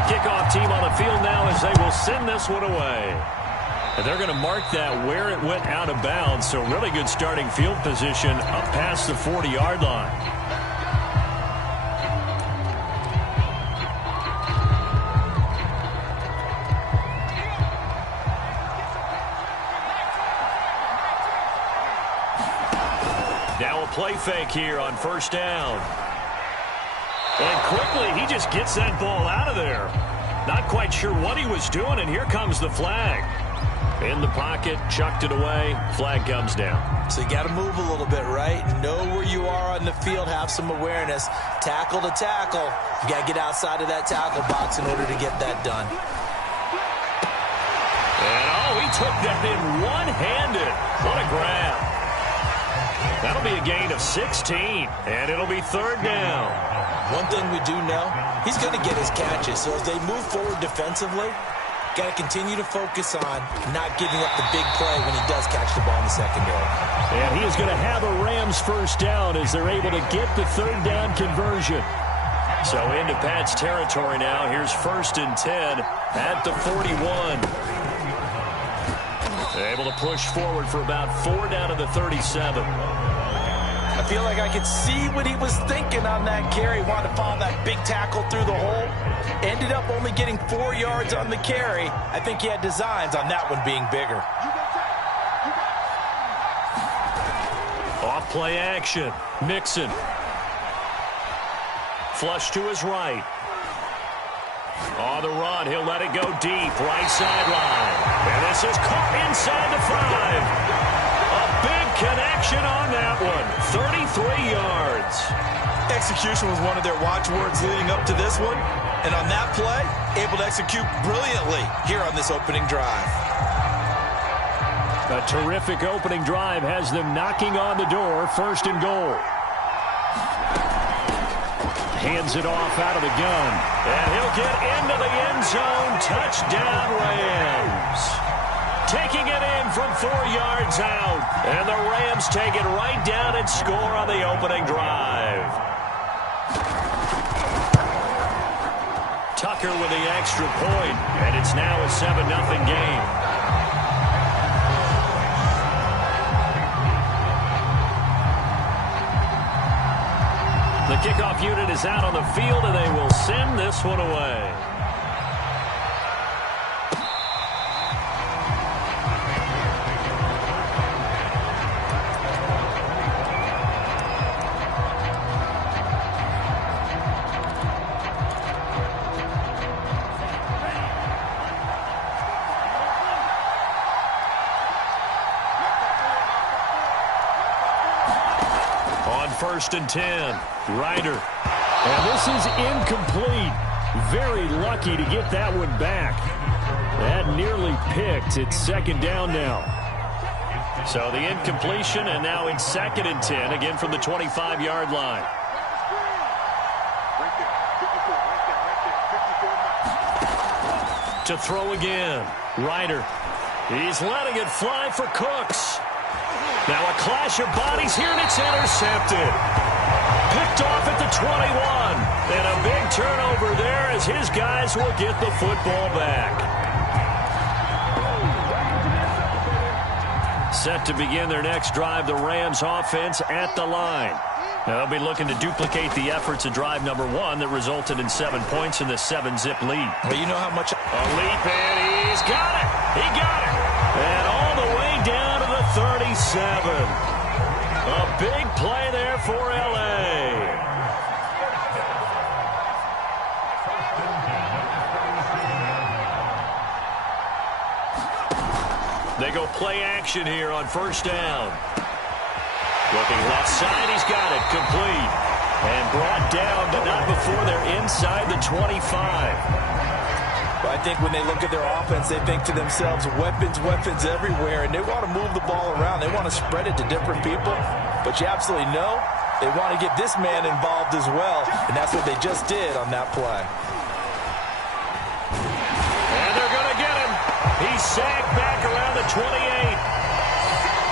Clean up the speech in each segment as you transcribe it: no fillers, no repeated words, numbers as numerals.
The kickoff team on the field now as they will send this one away. And they're going to mark that where it went out of bounds. So really good starting field position up past the 40-yard line. Now a play fake here on first down. And quickly, he just gets that ball out of there. Not quite sure what he was doing, and here comes the flag. In the pocket, chucked it away, flag comes down. So you got to move a little bit, right? Know where you are on the field, have some awareness. Tackle to tackle. You got to get outside of that tackle box in order to get that done. And, he took that in one-handed. What a grab. That'll be a gain of 16, and it'll be third down. One thing we do know, he's going to get his catches. So as they move forward defensively, got to continue to focus on not giving up the big play when he does catch the ball in the secondary. And he is going to have a Rams first down as they're able to get the third down conversion. So into Pat's territory now. Here's 1st and 10 at the 41. Able to push forward for about 4 down to the 37. I feel like I could see what he was thinking on that carry. Wanted to follow that big tackle through the hole. Ended up only getting 4 yards on the carry. I think he had designs on that one being bigger. Off play action. Mixon. Flush to his right. On the run, he'll let it go deep. Right sideline. And this is caught inside the 5. A big connection on that one. 33 yards. Execution was one of their watchwords leading up to this one. And on that play, able to execute brilliantly here on this opening drive. A terrific opening drive has them knocking on the door. 1st and goal. Hands it off out of the gun. And he'll get into the end zone. Touchdown, Rams. Taking it in from 4 yards out. And the Rams take it right down and score on the opening drive. Tucker with the extra point. And it's now a 7-0 game. The kickoff unit is out on the field, and they will send this one away. On 1st and 10. Ryder. And this is incomplete. Very lucky to get that one back. That nearly picked. It's 2nd down now. So the incompletion, and now it's 2nd and 10, again from the 25-yard line. To throw again. Ryder. He's letting it fly for Cooks. Now a clash of bodies here, and it's intercepted. Picked off at the 21. And a big turnover there as his guys will get the football back. Set to begin their next drive, the Rams offense at the line. Now they'll be looking to duplicate the efforts of drive number 1 that resulted in 7 points in the 7-zip lead. Well, you know how much... A leap, and he's got it. He got it. And all the way down to the 37. A big play there for L.A. They go play action here on 1st down. Looking left side, he's got it. Complete. And brought down, but not before they're inside the 25. But I think when they look at their offense, they think to themselves, weapons everywhere, and they want to move the ball around. They want to spread it to different people. But you absolutely know they want to get this man involved as well, and that's what they just did on that play. And they're going to get him. He's sacked back around the 28.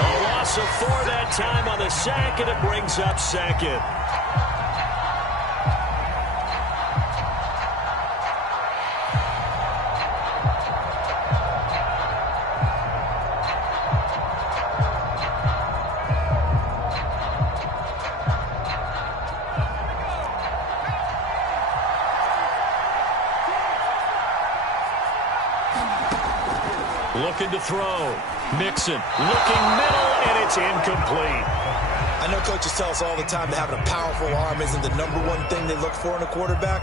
A loss of 4 that time on the sack, and it brings up 2nd. Looking to throw. Mixon. Looking middle, and it's incomplete. I know coaches tell us all the time that having a powerful arm isn't the #1 thing they look for in a quarterback.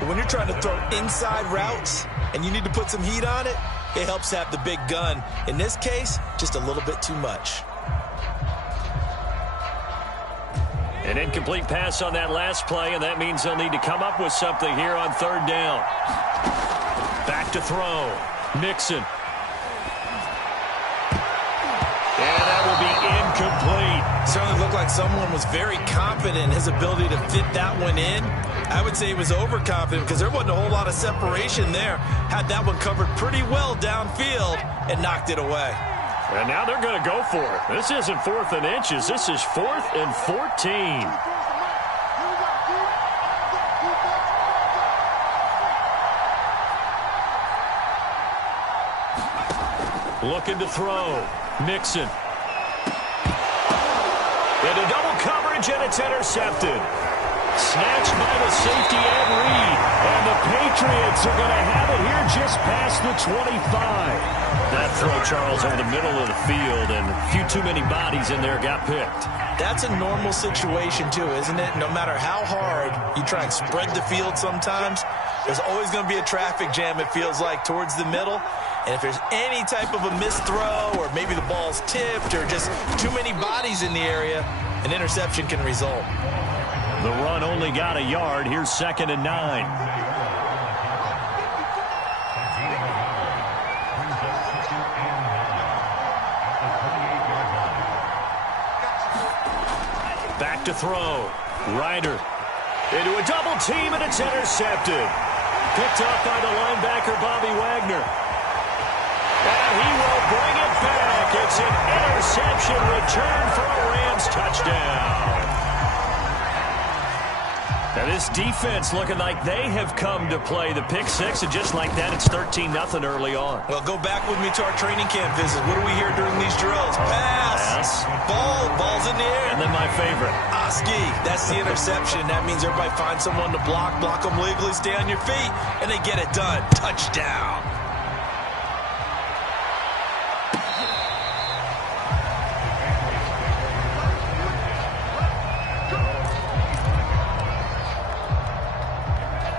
But when you're trying to throw inside routes and you need to put some heat on it, it helps have the big gun. In this case, just a little bit too much. An incomplete pass on that last play, and that means they'll need to come up with something here on 3rd down. Back to throw. Mixon. And that will be incomplete. Certainly looked like someone was very confident in his ability to fit that one in. I would say he was overconfident because there wasn't a whole lot of separation there. Had that one covered pretty well downfield and knocked it away. And now they're going to go for it. This isn't 4th and inches. This is 4th and 14. Looking to throw. Mixon. Into double coverage, and it's intercepted. Snatched by the safety Ed Reed. And the Patriots are going to have it here just past the 25. That throw, Charles, over the middle of the field, and a few too many bodies in there got picked. That's a normal situation, too, isn't it? No matter how hard you try and spread the field sometimes, there's always going to be a traffic jam, it feels like, towards the middle. And if there's any type of a missed throw or maybe the ball's tipped or just too many bodies in the area, an interception can result. The run only got a yard. Here's 2nd and 9. Back to throw. Ryder into a double team, and it's intercepted. Picked up by the linebacker, Bobby Wagner. And he will bring it back. It's an interception return for a Rams touchdown. Now this defense looking like they have come to play. The pick six, and just like that, it's 13-0 early on. Well, go back with me to our training camp visit. What do we hear during these drills? Pass. Ball's in the air. And then my favorite. Oski. That's the interception. That means everybody finds someone to block them legally, stay on your feet, and they get it done. Touchdown.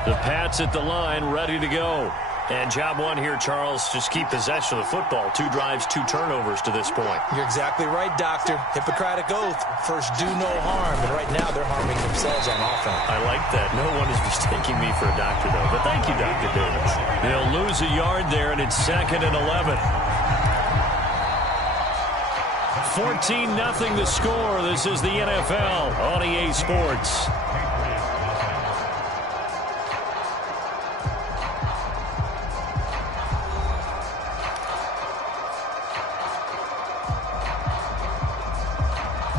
The Pats at the line, ready to go. And job one here, Charles, just keep possession of the football. 2 drives, 2 turnovers to this point. You're exactly right, Doctor. Hippocratic oath. First, do no harm. And right now, they're harming themselves on offense. I like that. No one is mistaking me for a doctor, though. But thank you, Dr. Davis. They'll lose a yard there, and it's 2nd and 11. 14-0 the score. This is the NFL on EA Sports.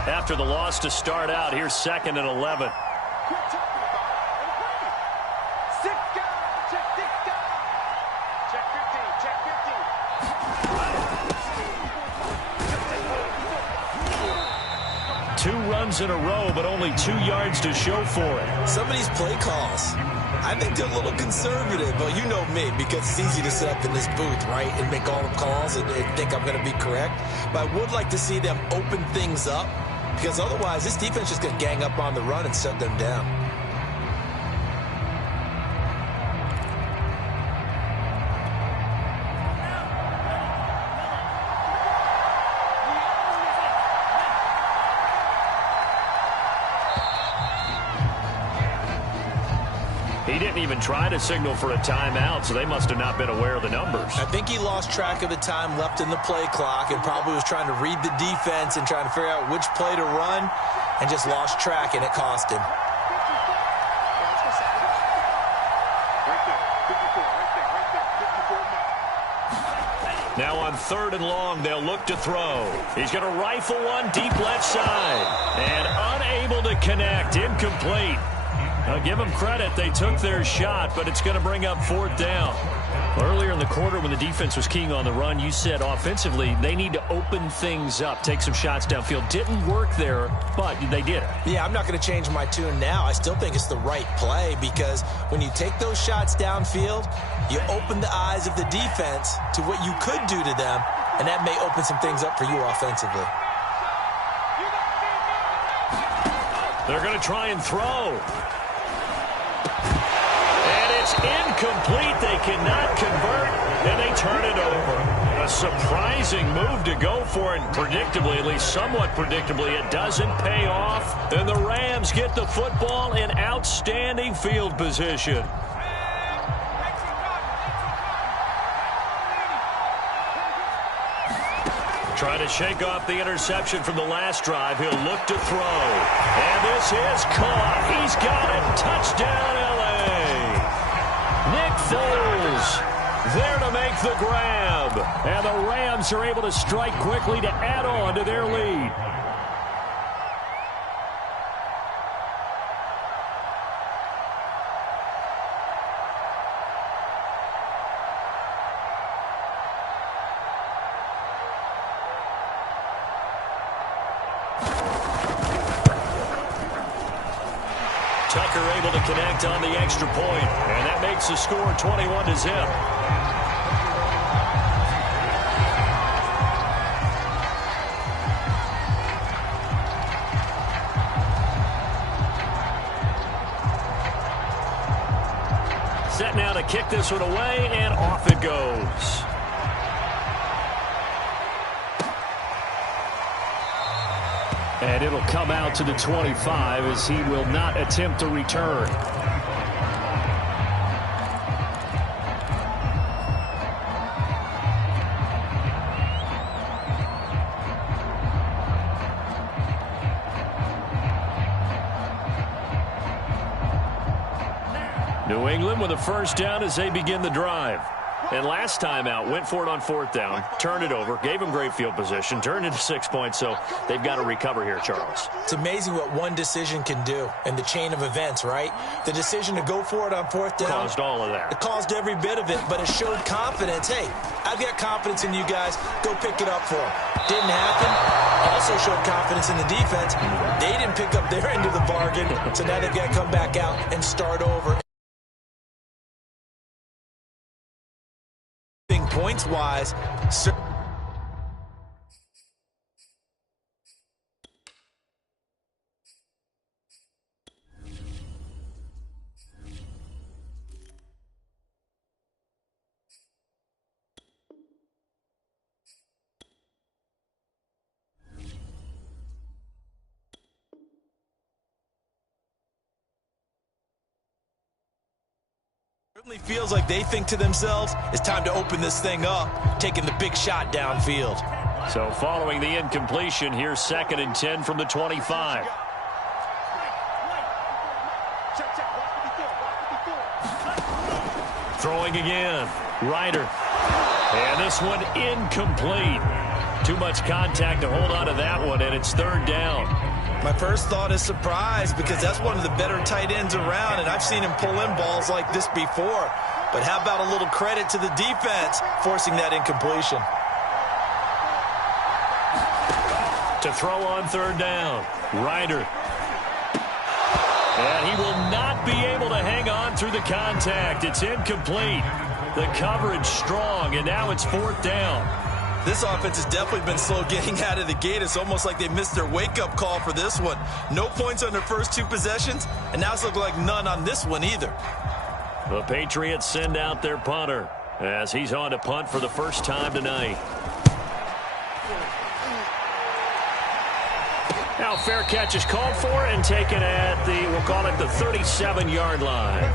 After the loss to start out, here's 2nd and 11. Two runs in a row, but only 2 yards to show for it. Some of these play calls, I think they're a little conservative, but you know me, because it's easy to sit up in this booth, right, and make all the calls and think I'm going to be correct. But I would like to see them open things up, because otherwise this defense is just going to gang up on the run and shut them down. He didn't even try to signal for a timeout, so they must have not been aware of the numbers. I think he lost track of the time left in the play clock and probably was trying to read the defense and trying to figure out which play to run and just lost track, and it cost him. Now on 3rd and long, they'll look to throw. He's going to rifle one deep left side and unable to connect. Incomplete. I'll give them credit. They took their shot, but it's going to bring up 4th down. Earlier in the quarter when the defense was keying on the run, you said offensively they need to open things up, take some shots downfield. Didn't work there, but they did it. Yeah, I'm not going to change my tune now. I still think it's the right play because when you take those shots downfield, you open the eyes of the defense to what you could do to them, and that may open some things up for you offensively. They're going to try and throw. And it's incomplete. They cannot convert, and they turn it over. A surprising move to go for it. Predictably, at least somewhat predictably, it doesn't pay off. And the Rams get the football in outstanding field position. Trying to shake off the interception from the last drive. He'll look to throw. And this is caught. He's got it. Touchdown, L.A. Nick Foles there to make the grab. And the Rams are able to strike quickly to add on to their lead. Tucker able to connect on the extra point, and that makes the score 21-0. Set now to kick this one away, and off it goes. And it'll come out to the 25 as he will not attempt to return. New England with a first down as they begin the drive. And last time out, went for it on fourth down, turned it over, gave them great field position, turned into 6 points, so they've got to recover here, Charles. It's amazing what one decision can do in the chain of events, right? The decision to go for it on fourth down. Caused all of that. It caused every bit of it, but it showed confidence. Hey, I've got confidence in you guys. Go pick it up for them. Didn't happen. Also showed confidence in the defense. They didn't pick up their end of the bargain, so now they've got to come back out and start over. Points-wise, certainly feels like they think to themselves, it's time to open this thing up, taking the big shot downfield. So following the incompletion, here's 2nd and 10 from the 25. Throwing again. Ryder. And this one incomplete. Too much contact to hold on to that one, and it's 3rd down. My first thought is surprise because that's one of the better tight ends around, and I've seen him pull in balls like this before. But how about a little credit to the defense forcing that incompletion? To throw on 3rd down. Ryder. And he will not be able to hang on through the contact. It's incomplete. The coverage strong, and now it's 4th down. This offense has definitely been slow getting out of the gate. It's almost like they missed their wake-up call for this one. No points on their first 2 possessions, and now it's looking like none on this one either. The Patriots send out their punter as he's on to punt for the first time tonight. Now fair catch is called for and taken at the, we'll call it the 37-yard line.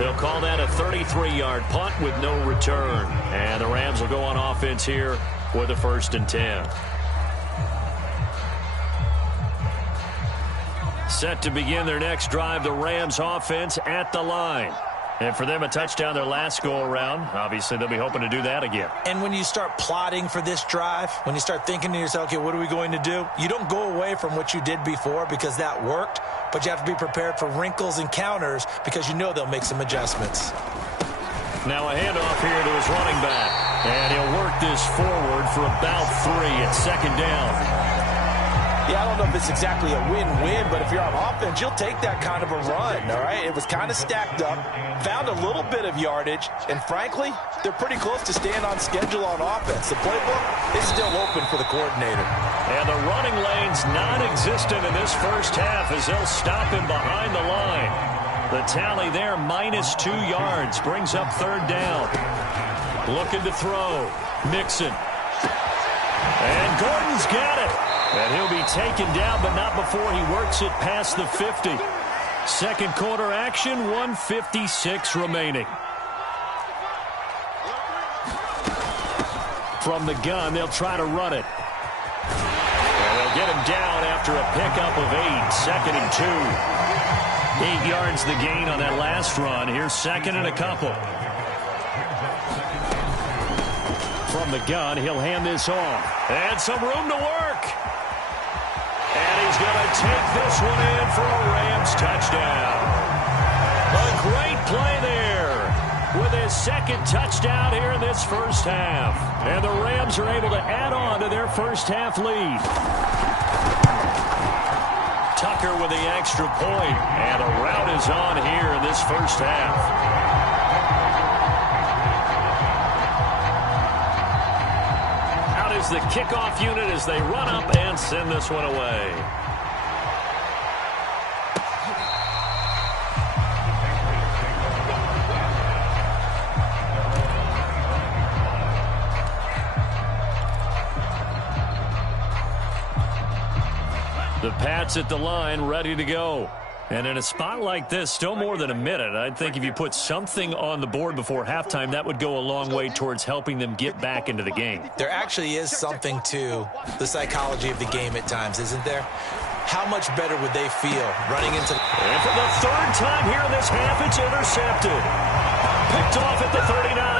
They'll call that a 33-yard punt with no return. And the Rams will go on offense here with a 1st and 10. Set to begin their next drive, the Rams offense at the line. And for them, a touchdown their last go-around. Obviously, they'll be hoping to do that again. And when you start plotting for this drive, when you start thinking to yourself, okay, what are we going to do? You don't go away from what you did before because that worked, but you have to be prepared for wrinkles and counters because you know they'll make some adjustments. Now a handoff here to his running back. And he'll work this forward for about 3 at second down. Yeah, I don't know if it's exactly a win-win, but if you're on offense, you'll take that kind of a run, all right? It was kind of stacked up, found a little bit of yardage, and frankly, they're pretty close to staying on schedule on offense. The playbook is still open for the coordinator. And the running lane's non-existent in this first half as they'll stop him behind the line. The tally there, -2 yards, brings up third down. Looking to throw. Mixon. And Gordon's got it. And he'll be taken down, but not before he works it past the 50. Second quarter action, 1:56 remaining. From the gun, they'll try to run it. And they'll get him down after a pickup of 8, second and 2. 8 yards the gain on that last run. Here's second and a couple. From the gun, he'll hand this off. And some room to work. And he's going to take this one in for a Rams touchdown. A great play there with his second touchdown here in this first half. And the Rams are able to add on to their first half lead. Tucker with the extra point. And a rout is on here in this first half. The kickoff unit as they run up and send this one away. The Pats at the line, ready to go. And in a spot like this, still more than a minute, I think if you put something on the board before halftime, that would go a long way towards helping them get back into the game. There actually is something to the psychology of the game at times, isn't there? How much better would they feel running into... And for the third time here in this half, it's intercepted. Picked off at the 39.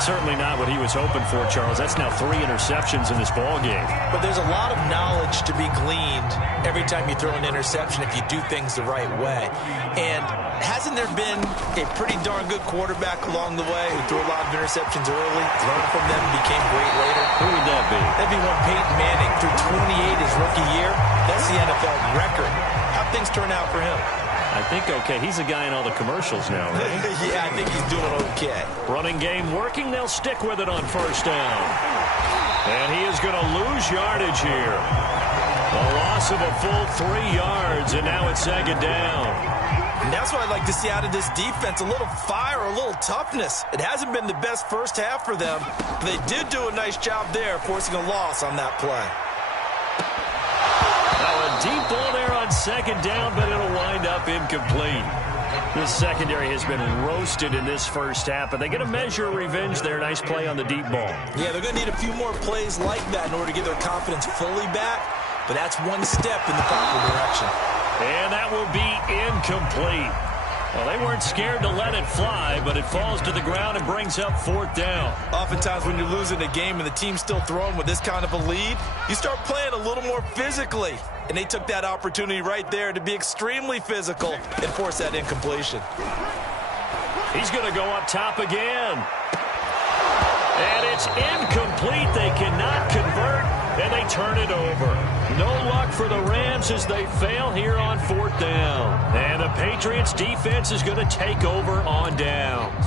Certainly not what he was hoping for, Charles. That's now 3 interceptions in this ball game. But there's a lot of knowledge to be gleaned every time you throw an interception if you do things the right way. And hasn't there been a pretty darn good quarterback along the way who threw a lot of interceptions early, learned from them, and became great later? Who would that be? That'd be one Peyton Manning. Threw 28 his rookie year. That's the NFL record. How'd things turn out for him? I think okay. He's a guy in all the commercials now, right? Yeah, I think he's doing okay. Running game working. They'll stick with it on first down. And he is going to lose yardage here. A loss of a full 3 yards, and now it's second down. And that's what I'd like to see out of this defense, a little fire, a little toughness. It hasn't been the best first half for them, but they did do a nice job there, forcing a loss on that play. Now a deep ball there on second down, but it'll wind up incomplete. This secondary has been roasted in this first half, but they get a measure of revenge there. Nice play on the deep ball. Yeah, they're going to need a few more plays like that in order to get their confidence fully back, but that's one step in the proper direction. And that will be incomplete. Well, they weren't scared to let it fly, but it falls to the ground and brings up fourth down. Oftentimes when you're losing a game and the team's still throwing with this kind of a lead, you start playing a little more physically. And they took that opportunity right there to be extremely physical and force that incompletion. He's going to go up top again. And it's incomplete. They cannot convert, and they turn it over. No luck for the Rams as they fail here on fourth down. And the Patriots defense is going to take over on downs.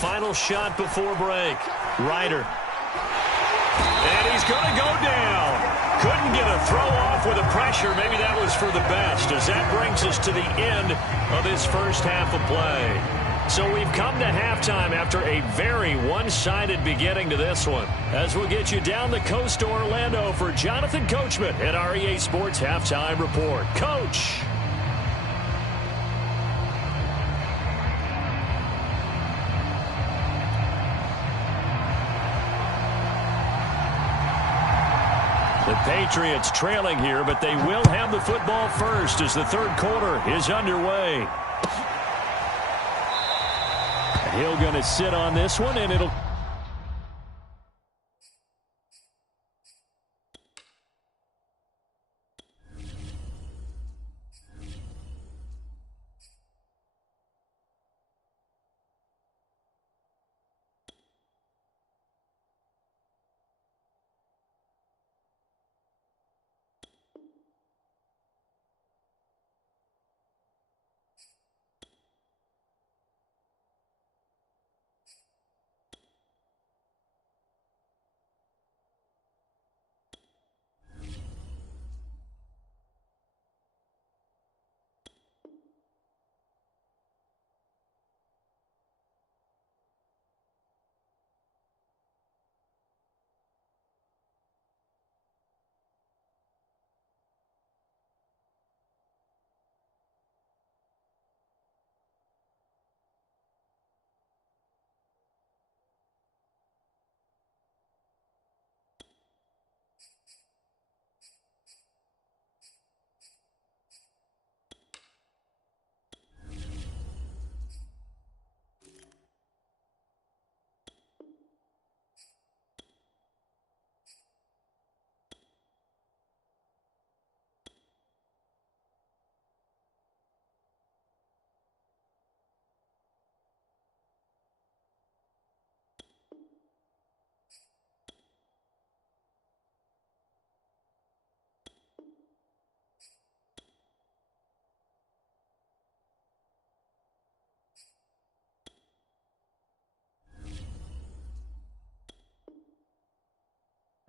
Final shot before break. Ryder. And he's going to go down. Couldn't get a throw off with the pressure. Maybe that was for the best, as that brings us to the end of this first half of play. So we've come to halftime after a very one-sided beginning to this one. As we'll get you down the coast to Orlando for Jonathan Coachman at our EA Sports Halftime Report. Coach. The Patriots trailing here, but they will have the football first as the third quarter is underway. Hill going to sit on this one, and it'll...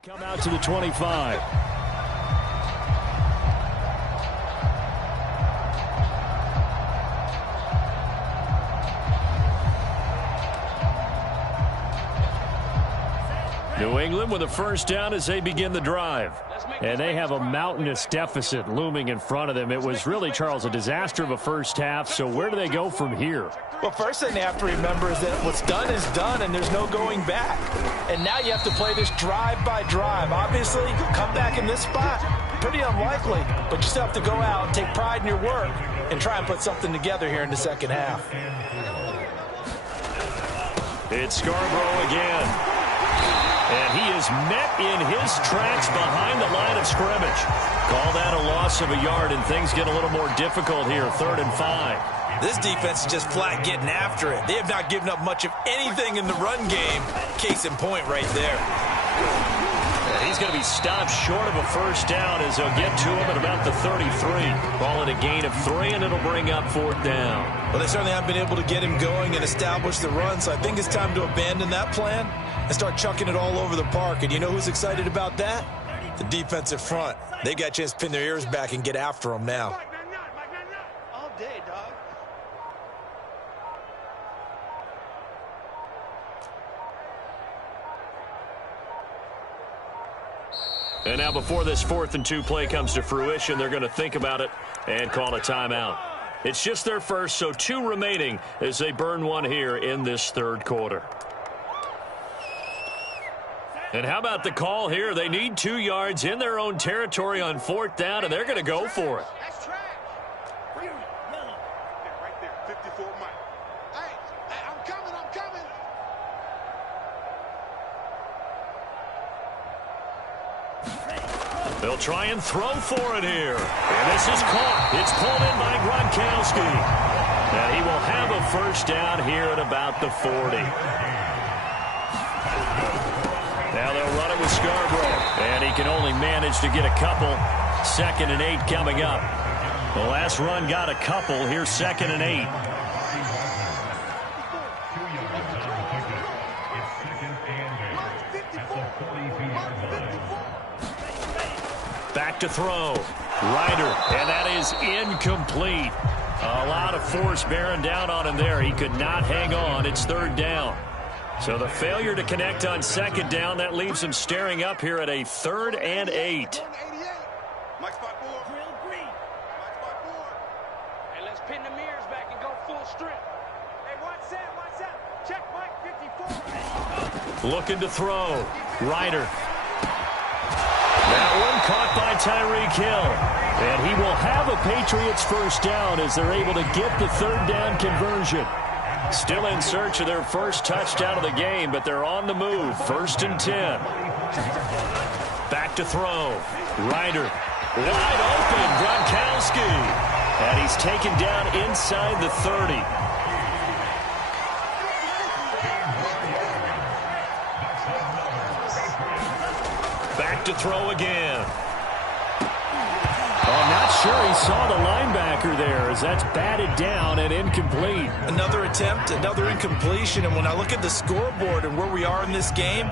Come out to the 25. New England with a first down as they begin the drive. And they have a mountainous deficit looming in front of them. It was really, Charles, a disaster of a first half. So where do they go from here? Well, first thing they have to remember is that what's done is done, and there's no going back. And now you have to play this drive by drive. Obviously, come back in this spot, pretty unlikely. But you still have to go out, take pride in your work, and try and put something together here in the second half. It's Scarborough again. And he is met in his tracks behind the line of scrimmage. Call that a loss of a yard, and things get a little more difficult here, 3rd and 5. This defense is just flat getting after it. They have not given up much of anything in the run game. Case in point right there. And he's going to be stopped short of a first down as they'll get to him at about the 33. Call it a gain of 3, and it'll bring up 4th down. Well, they certainly haven't been able to get him going and establish the run, so I think it's time to abandon that plan and start chucking it all over the park. And you know who's excited about that? The defensive front. They got a chance to pin their ears back and get after him now. All day, dog. And now before this 4th and 2 play comes to fruition, they're going to think about it and call a timeout. It's just their first, so 2 remaining as they burn one here in this 3rd quarter. And how about the call here? They need 2 yards in their own territory on 4th down, and they're going to go for it. That's trash. Right there, 54 Mike. Hey, I'm coming. They'll try and throw for it here. And this is caught. It's pulled in by Gronkowski. And he will have a first down here at about the 40. Now they'll run it with Scarborough. And he can only manage to get a couple. 2nd and 8 coming up. The last run got a couple. Here's 2nd and 8. Back to throw. Ryder, and that is incomplete. A lot of force bearing down on him there. He could not hang on. It's 3rd down. So the failure to connect on 2nd down, that leaves him staring up here at a 3rd and 8. Mike spot 4. Drill green. Mike spot 4. Hey, let's pin the mirrors back and go full strip. Hey, watch that. Check Mike 54. Looking to throw. Ryder. That one caught by Tyreek Hill. And he will have a Patriots first down as they're able to get the third down conversion. Still in search of their first touchdown of the game, but they're on the move. 1st and 10. Back to throw. Ryder. Wide open. Gronkowski. And he's taken down inside the 30. Back to throw again. I'm not sure he saw the linebacker there as that's batted down and incomplete. Another attempt, another incompletion, and when I look at the scoreboard and where we are in this game,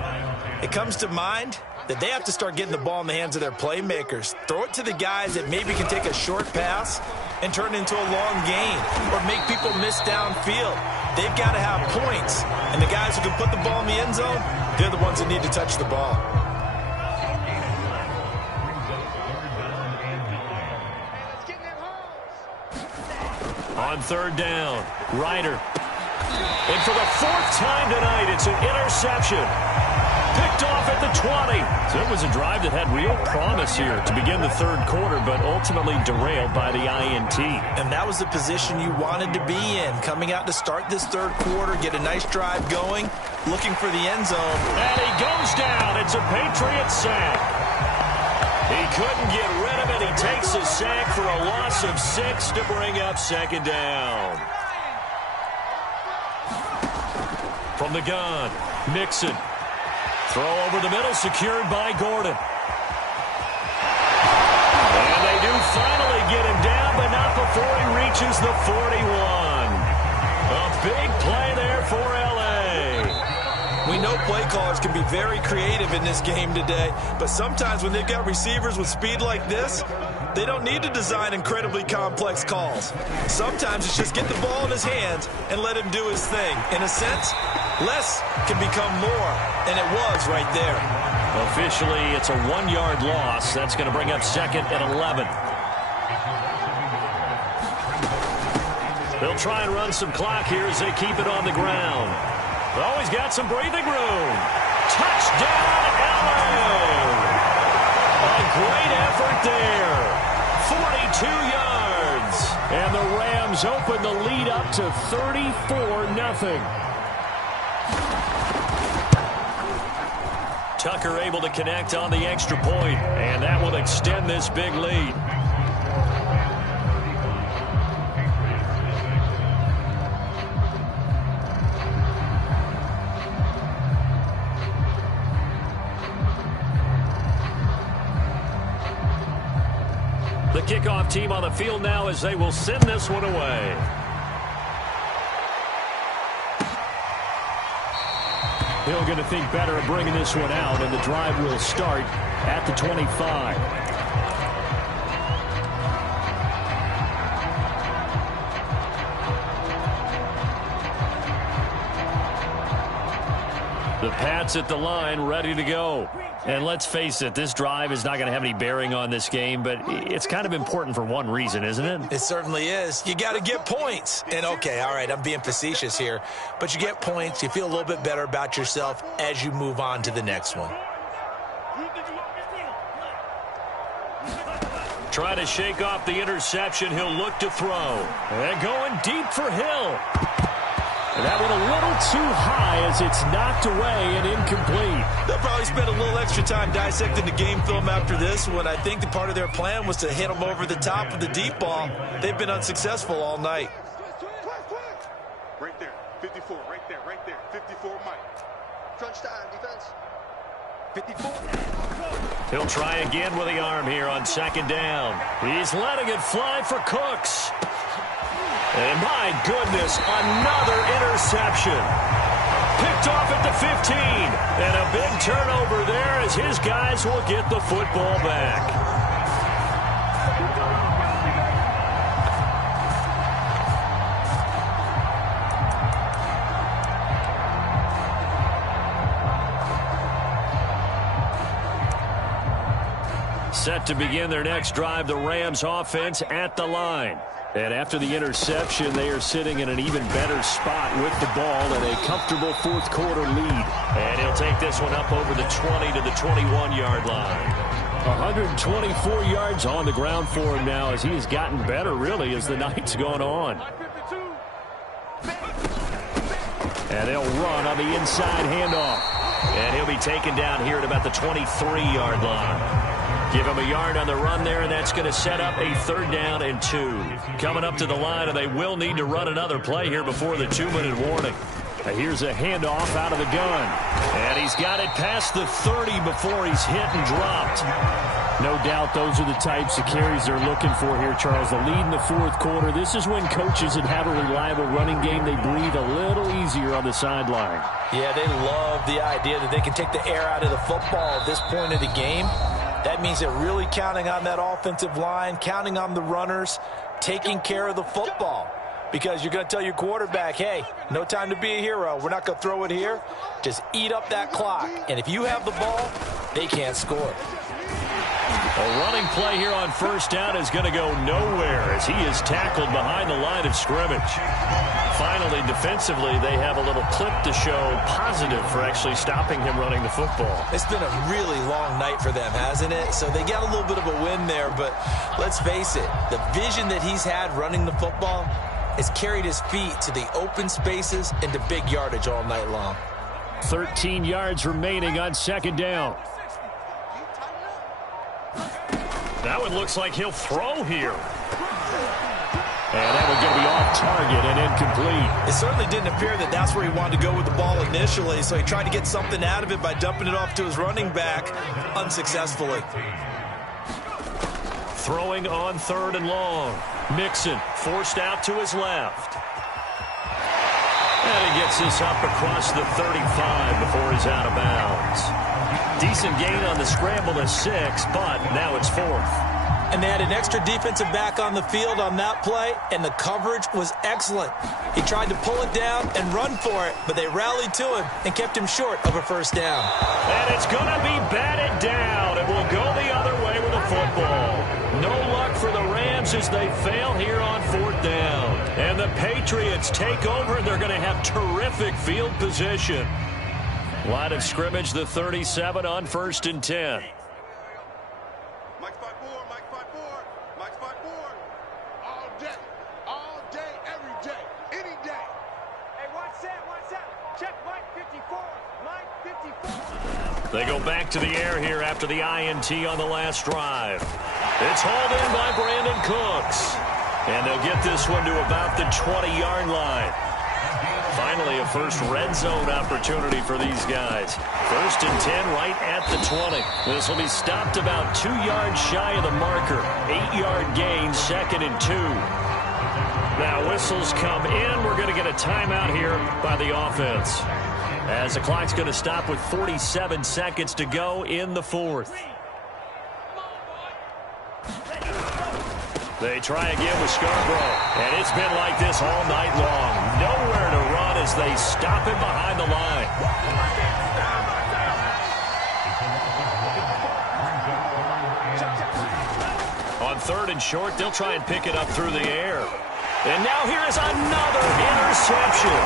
it comes to mind that they have to start getting the ball in the hands of their playmakers. Throw it to the guys that maybe can take a short pass and turn it into a long gain or make people miss downfield. They've got to have points, and the guys who can put the ball in the end zone, they're the ones that need to touch the ball. On 3rd down, Ryder. And for the 4th time tonight, it's an interception. Picked off at the 20. So it was a drive that had real promise here to begin the 3rd quarter, but ultimately derailed by the INT. And that was the position you wanted to be in. Coming out to start this 3rd quarter, get a nice drive going, looking for the end zone. And he goes down. It's a Patriots sack. He couldn't get rid of it. He takes a sack for a loss of 6 to bring up 2nd down. From the gun, Mixon. Throw over the middle, secured by Gordon. And they do finally get him down, but not before he reaches the 41. A big play there for L.A. We know play callers can be very creative in this game today, but sometimes when they've got receivers with speed like this, they don't need to design incredibly complex calls. Sometimes it's just get the ball in his hands and let him do his thing. In a sense, less can become more, and it was right there. Officially, it's a 1-yard loss. That's going to bring up 2nd and 11. They'll try and run some clock here as they keep it on the ground. Oh, he's got some breathing room. Touchdown, LA! A great effort there. 42 yards. And the Rams open the lead up to 34-0. Tucker able to connect on the extra point, and that will extend this big lead. The kickoff team on the field now as they will send this one away. He'll get to think better of bringing this one out, and the drive will start at the 25. The Pats at the line, ready to go. And let's face it, this drive is not going to have any bearing on this game, but it's kind of important for one reason, isn't it? It certainly is. You got to get points. And, okay, all right, I'm being facetious here, but you get points, you feel a little bit better about yourself as you move on to the next one. Try to shake off the interception. He'll look to throw. And going deep for Hill. And that one a little too high as it's knocked away and incomplete. They'll probably spend a little extra time dissecting the game film after this one. I think the part of their plan was to hit them over the top of the deep ball. They've been unsuccessful all night. Right there, 54, right there, 54, Mike. Crunch time, defense. 54. He'll try again with the arm here on 2nd down. He's letting it fly for Cooks. And my goodness, another interception. Picked off at the 15. And a big turnover there as his guys will get the football back. Set to begin their next drive, the Rams offense at the line. And after the interception, they are sitting in an even better spot with the ball and a comfortable 4th quarter lead. And he'll take this one up over the 20 to the 21-yard line. 124 yards on the ground for him now as he has gotten better, really, as the night's gone on. And they'll run on the inside handoff. And he'll be taken down here at about the 23-yard line. Give him a yard on the run there, and that's going to set up a 3rd down and 2. Coming up to the line, and they will need to run another play here before the 2-minute warning. Here's a handoff out of the gun. And he's got it past the 30 before he's hit and dropped. No doubt those are the types of carries they're looking for here, Charles. The lead in the 4th quarter. This is when coaches that have a reliable running game, they breathe a little easier on the sideline. Yeah, they love the idea that they can take the air out of the football at this point of the game. That means they're really counting on that offensive line, counting on the runners, taking care of the football. Because you're going to tell your quarterback, hey, no time to be a hero. We're not going to throw it here. Just eat up that clock. And if you have the ball, they can't score. A running play here on 1st down is going to go nowhere as he is tackled behind the line of scrimmage. Finally, defensively, they have a little clip to show positive for actually stopping him running the football. It's been a really long night for them, hasn't it? So they got a little bit of a win there, but let's face it, the vision that he's had running the football has carried his feet to the open spaces and to big yardage all night long. 13 yards remaining on 2nd down. That one looks like he'll throw here. And that one's going to be off target and incomplete. It certainly didn't appear that that's where he wanted to go with the ball initially, so he tried to get something out of it by dumping it off to his running back unsuccessfully. Throwing on 3rd and long. Mixon forced out to his left. And he gets this up across the 35 before he's out of bounds. Decent gain on the scramble to 6, but now it's 4th. And they had an extra defensive back on the field on that play, and the coverage was excellent. He tried to pull it down and run for it, but they rallied to him and kept him short of a 1st down. And it's going to be batted down. It will go the other way with the football. No luck for the Rams as they fail here on 4th down. And the Patriots take over, and they're going to have terrific field position. Line of scrimmage, the 37 on 1st and 10. Mike spot 4, Mike spot 4, Mike spot 4. All day, every day, any day. Hey, watch that. Check Mike 54, Mike 54. They go back to the air here after the INT on the last drive. It's hauled in by Brandon Cooks. And they'll get this one to about the 20-yard line. Finally, a first red zone opportunity for these guys. 1st and 10 right at the 20. This will be stopped about 2 yards shy of the marker. 8-yard gain, 2nd and 2. Now whistles come in. We're going to get a timeout here by the offense, as the clock's going to stop with 47 seconds to go in the 4th. They try again with Scarborough, and it's been like this all night long. Nowhere to run as they stop him behind the line. On 3rd and short, they'll try and pick it up through the air. And now here is another interception.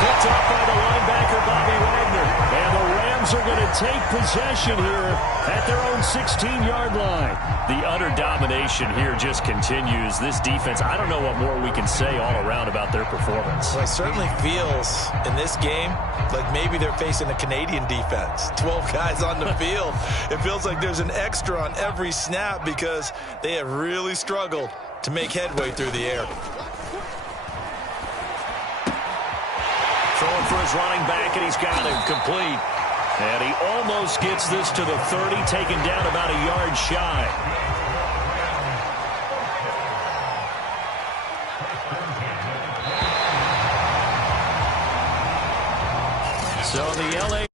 Picked up by the linebacker, Bobby Wagner. And the Rams are going to take possession here at their own 16-yard line. The utter domination here just continues. This defense, I don't know what more we can say all around about their performance. Well, it certainly feels in this game like maybe they're facing a Canadian defense. 12 guys on the field. It feels like there's an extra on every snap because they have really struggled to make headway through the air. Throwing for his running back, and he's got him complete. And he almost gets this to the 30, taken down about a yard shy. So the LA